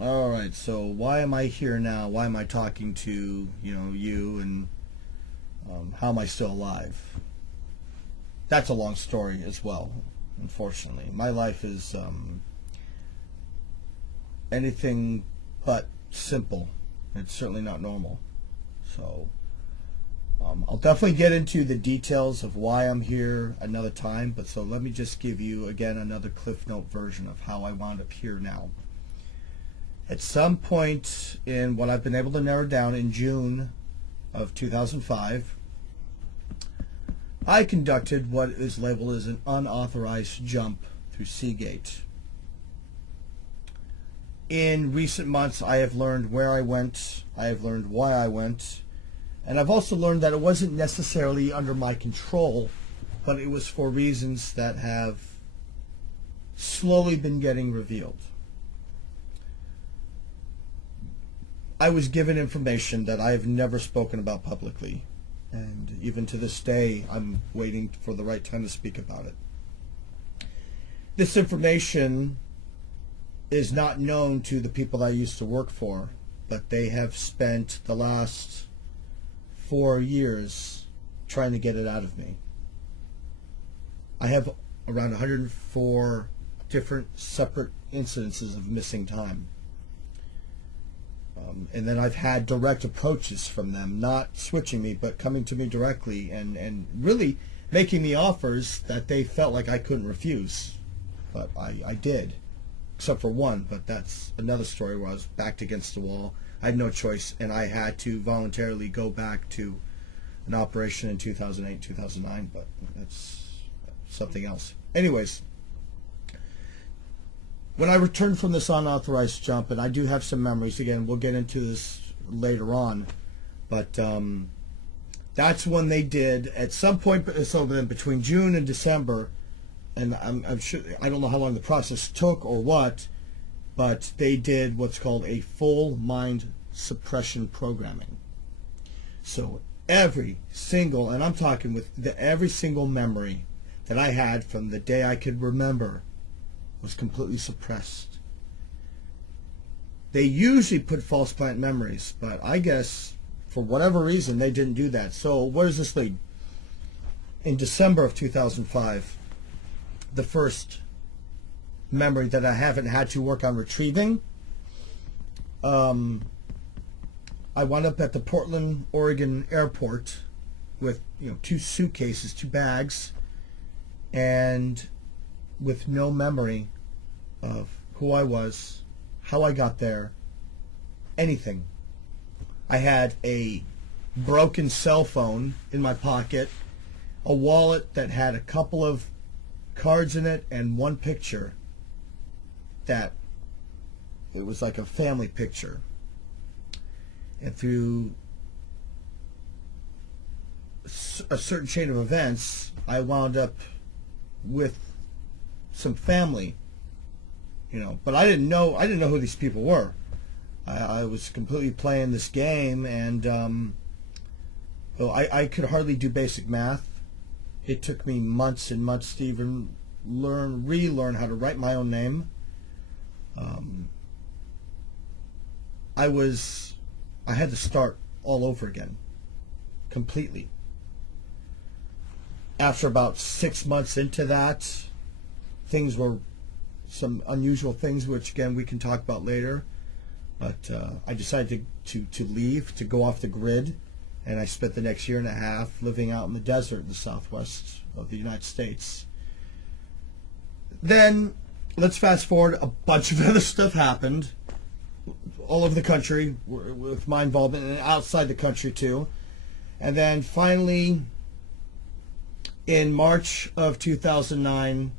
All right, so why am I here now? Why am I talking to, you, and how am I still alive? That's a long story as well, unfortunately. My life is anything but simple. It's certainly not normal. So I'll definitely get into the details of why I'm here another time, but so let me just give you, again, another Cliff Note version of how I wound up here now. At some point in what I've been able to narrow down in June of 2005, I conducted what is labeled as an unauthorized jump through Seagate. In recent months, I have learned where I went, I have learned why I went, and I've also learned that it wasn't necessarily under my control, but it was for reasons that have slowly been getting revealed. I was given information that I have never spoken about publicly, and even to this day, I'm waiting for the right time to speak about it. This information is not known to the people that I used to work for, but they have spent the last 4 years trying to get it out of me. I have around 104 different separate incidences of missing time. And then I've had direct approaches from them, not switching me, but coming to me directly and really making me offers that they felt like I couldn't refuse. But I did, except for one, but that's another story where I was backed against the wall. I had no choice, and I had to voluntarily go back to an operation in 2008, 2009, but that's something else. Anyways, when I returned from this unauthorized jump, and I do have some memories, again, we'll get into this later on, but that's when they did, at some point, so then between June and December, and I'm sure, I don't know how long the process took or what, but they did what's called a full mind suppression programming. So every single, and I'm talking with every single memory that I had from the day I could remember was completely suppressed. They usually put false plant memories, but I guess for whatever reason they didn't do that. So where does this lead? In December of 2005, the first memory that I haven't had to work on retrieving, I wound up at the Portland, Oregon airport with 2 suitcases, 2 bags, and with no memory of who I was, how I got there, anything. I had a broken cell phone in my pocket, a wallet that had a couple of cards in it, and one picture that it was like a family picture. And through a certain chain of events, I wound up with some family, but I didn't know who these people were. I was completely playing this game, and I could hardly do basic math. It took me months and months to even relearn how to write my own name. I had to start all over again, completely. After about 6 months into that, things were some unusual things, which again we can talk about later. But I decided to leave, to go off the grid, and I spent the next 1.5 years living out in the desert in the southwest of the United States. Then let's fast forward. A bunch of other stuff happened all over the country with my involvement, and outside the country too. And then finally, in March of 2009,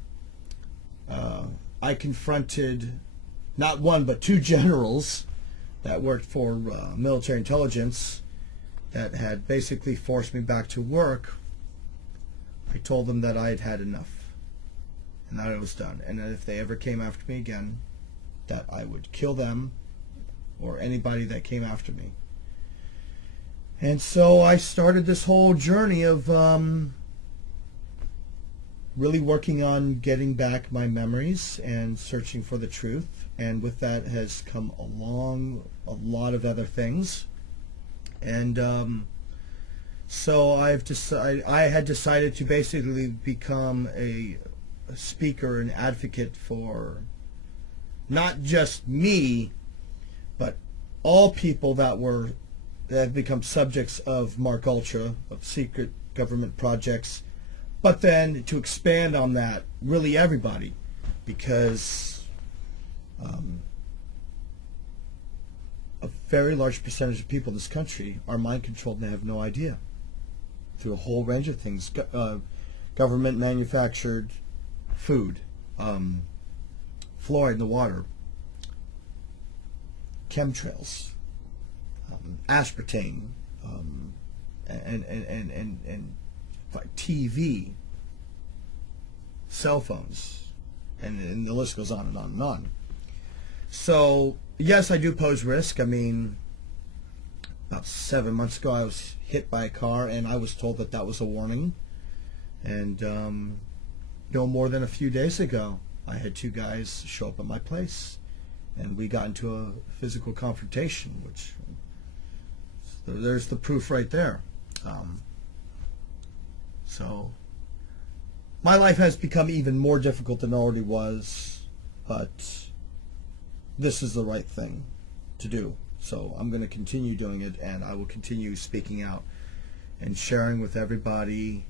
I confronted not one but 2 generals that worked for military intelligence that had basically forced me back to work. I told them that I had had enough and that it was done, and that if they ever came after me again, that I would kill them or anybody that came after me. And so I started this whole journey of really working on getting back my memories and searching for the truth. and with that has come along a lot of other things. And so I had decided to basically become a speaker and advocate for not just me, but all people that have become subjects of Mark Ultra, of secret government projects, but then to expand on that, really everybody, because a very large percentage of people in this country are mind controlled and they have no idea, through a whole range of things. Government manufactured food, fluoride in the water, chemtrails, aspartame, and TV, cell phones, and the list goes on and on and on. So yes, I do pose risk. I mean, about 7 months ago I was hit by a car and I was told that that was a warning. And no more than a few days ago I had 2 guys show up at my place and we got into a physical confrontation, which there's the proof right there. So my life has become even more difficult than it already was, but this is the right thing to do. So I'm going to continue doing it, and I will continue speaking out and sharing with everybody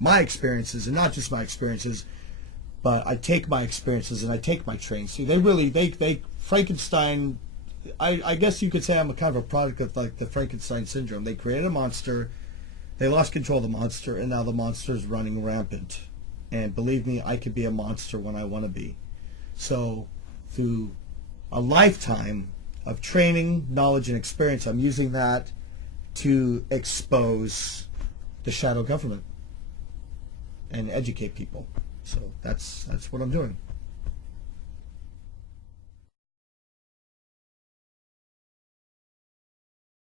my experiences, and not just my experiences, but I take my experiences and I take my training. See, they Frankenstein, I guess you could say I'm a kind of a product of like the Frankenstein syndrome. They created a monster, they lost control of the monster, and now the monster is running rampant. And believe me, I could be a monster when I want to be. So through a lifetime of training, knowledge, and experience, I'm using that to expose the shadow government and educate people. So that's what I'm doing.